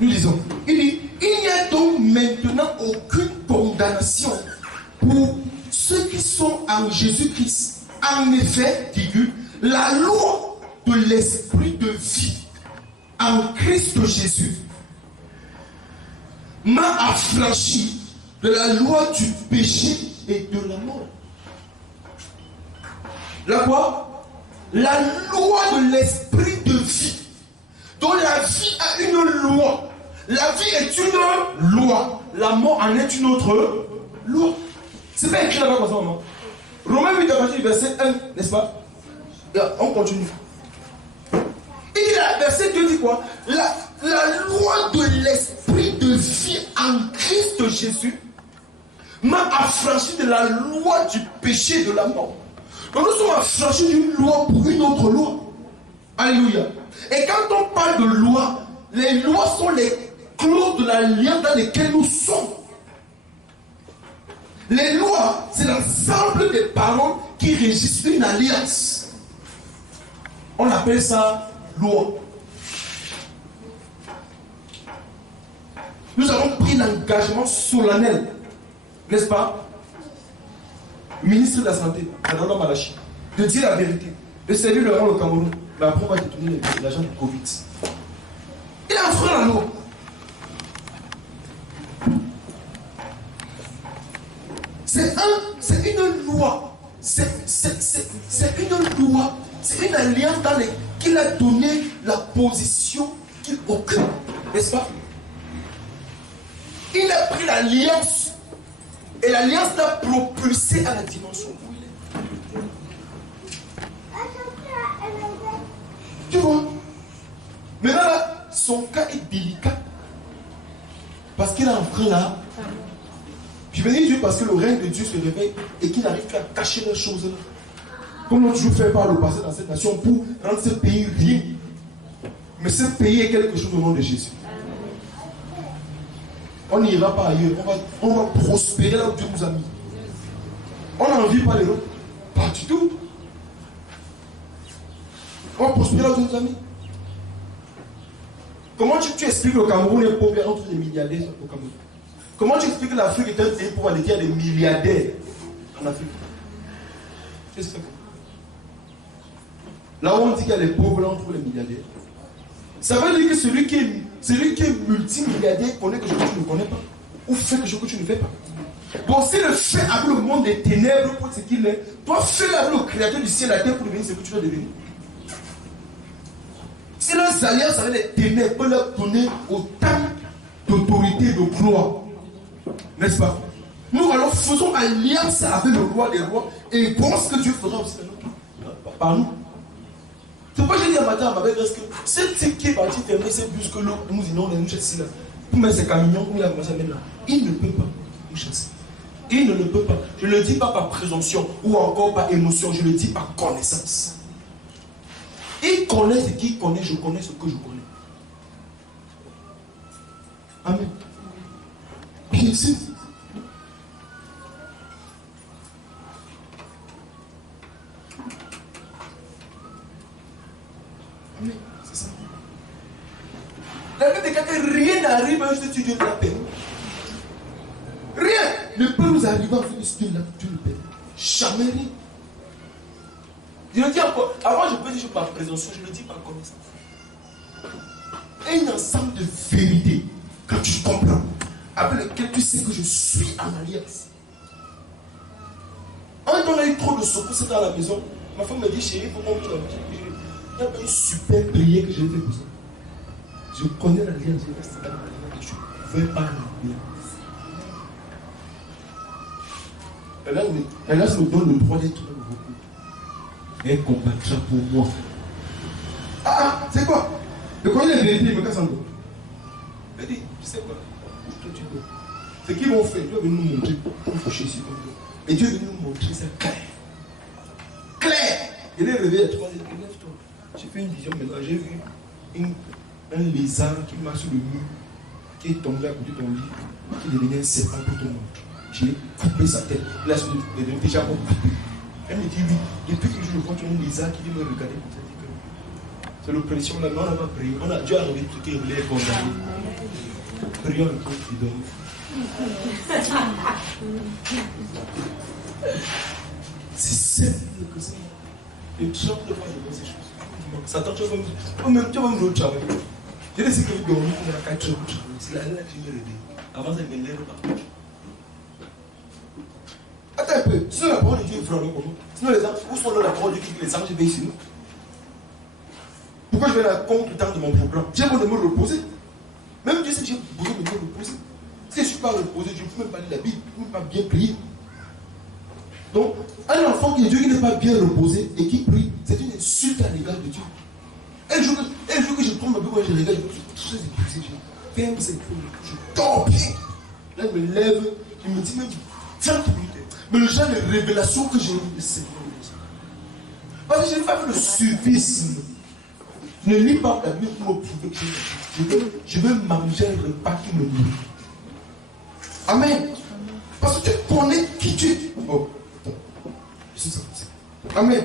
Nous lisons. Il dit, il n'y a donc maintenant aucune condamnation pour ceux qui sont en Jésus-Christ. En effet, dit-il, la loi de l'esprit de vie en Christ Jésus m'a affranchi de la loi du péché et de la mort. La quoi? La loi de l'esprit de vie. Donc la vie a une loi. La vie est une loi. La mort en est une autre loi. C'est pas écrit là-bas comme ça, non? Romains 8 à partir du verset 1, n'est-ce pas? On continue. Et là, verset 2 dit quoi? La loi de l'esprit de vie en Christ Jésus m'a affranchi de la loi du péché et de la mort. Donc nous sommes affranchis d'une loi pour une autre loi. Alléluia. Et quand on parle de loi, les lois sont les clauses de l'alliance dans lesquelles nous sommes. Les lois, c'est l'ensemble des paroles qui régissent une alliance. On appelle ça loi. Nous avons pris l'engagement solennel, n'est-ce pas? Ministre de la Santé, Adama Malachi, de dire la vérité, de servir le rang au Cameroun, mais après on va détourner l'argent du Covid. Il a enfreint la loi. C'est une loi. C'est une loi. C'est une alliance dans laquelle il a donné la position qu'il occupe. N'est-ce pas? Il a pris l'alliance. Et l'alliance l'a propulsé à la dimension où il est. Tu vois? Maintenant là, son cas est délicat. Parce qu'il a enfreint là. Je vais dire Dieu parce que le règne de Dieu se réveille et qu'il n'arrive plus à cacher les choses là. Comme on a toujours fait par le passé dans cette nation pour rendre ce pays rien. Mais ce pays est quelque chose au nom de Jésus. On n'ira pas ailleurs. On va prospérer là où Dieu nous a mis. On n'envie pas les autres. Pas du tout. On va prospérer là où Dieu nous a mis. Comment tu expliques que le Cameroun est pauvre entre les milliardaires au Cameroun? Comment tu expliques que l'Afrique est un pays pauvre et qu'il y a des milliardaires en Afrique? Qu'est-ce que c'est? Là où on dit qu'il y a les pauvres, là on trouve les milliardaires. Ça veut dire que celui qui est multimilliardaire connaît quelque chose que tu ne connais pas. Ou fait quelque chose que tu ne fais pas. Donc si le fait avec le monde des ténèbres pour ce qu'il est, toi fais-le avec le créateur du ciel et de la terre pour devenir ce que tu dois devenir. Si leurs alliances avec les ténèbres peuvent leur donner autant d'autorité et de gloire, n'est-ce pas? Nous alors faisons alliance avec le roi des rois et pensons ce que Dieu fera aussi par nous. C'est pourquoi j'ai dit à matin à ma belle que ce type qui est parti fermer ses bus que l'autre nous dit non, on nous chasse ici là. Pour mettre ses camions, où il a commencé à mettre là. Il ne peut pas nous chasser. Il ne le peut pas. Je ne le dis pas par présomption ou encore par émotion, je le dis par connaissance. Il connaît ce qu'il connaît, je connais ce que je connais. Amen. Bien sûr. Amen. C'est ça. La Bible déclare que rien n'arrive à juste Dieu de la paix. Rien ne peut nous arriver en fait de Dieu de la paix. Jamais rien. Je le dis encore. Avant, je peux dire par présomption, je le dis par connaissance. Un ensemble de vérités que tu comprends, avec lesquelles tu sais que je suis en alliance. Quand on a eu trop de secousses dans la maison, ma femme me dit chérie, il faut qu'on vienne. Il y a une super prière que j'ai fait pour ça. Je connais l'alliance, je reste dans l'alliance. Je ne veux pas l'alliance. Elle me donne le droit d'être un nouveau. Elle combattra pour moi. Ah, c'est quoi? De quoi il est vérité, il me casse en dos. Elle dit, tu sais quoi? Toi, tu peux. Ce qu'ils vont faire, Dieu va venir nous montrer. Il faut chercher comme ça. Et Dieu va nous montrer ça clair. Clair! Il est réveillé à 3 heures. Lève-toi. J'ai fait une vision maintenant. J'ai vu un lézard qui marche sur le mur, qui est tombé à côté de ton lit, qui devenait un serpent pour ton monde. J'ai coupé sa tête. Là, je l'ai déjà coupé. Elle me dit oui. Depuis que je vois un lézard qui vient me regarder comme ça, C'est l'oppression là, mais on n'a pas prié. On a Dieu a enlevé tout qui voulait condamner. Prions un peu, il donne. C'est simple que ça. Et tu chantes de fois de ces choses. Satan, tu vas me l'autre chambre. Je ne sais que vous dormez pour la 4 heures. C'est là que je me réveille. Avant, ça ne me lève pas. Attends un peu. Sinon, la parole de Dieu est vraiment comment? Sinon, les anges, où sont là la parole de Dieu qui les anges veillent sur nous? Pourquoi je vais la compte le temps de mon programme? Dieu va me reposer. Même Dieu sait que j'ai besoin de me reposer. Si je ne suis pas reposé, je ne peux même pas lire la Bible, je ne peux même pas bien prier. Donc, un enfant qui est Dieu qui n'est pas bien reposé et qui prie, c'est une insulte à l'égard de Dieu. Un jour que je prends ma Bible, je regarde, je suis épuisé, je ferme cette Bible, je dors bien. Là, je me lève, je me dis même 30 minutes. Mais le genre de révélation que j'ai eu, c'est parce que je n'ai pas fait le suivisme. Je ne lis pas la Bible pour me prouver que je veux manger un repas qui me nourrit. Amen. Parce que tu connais qui tu es. Oh, attends. Amen.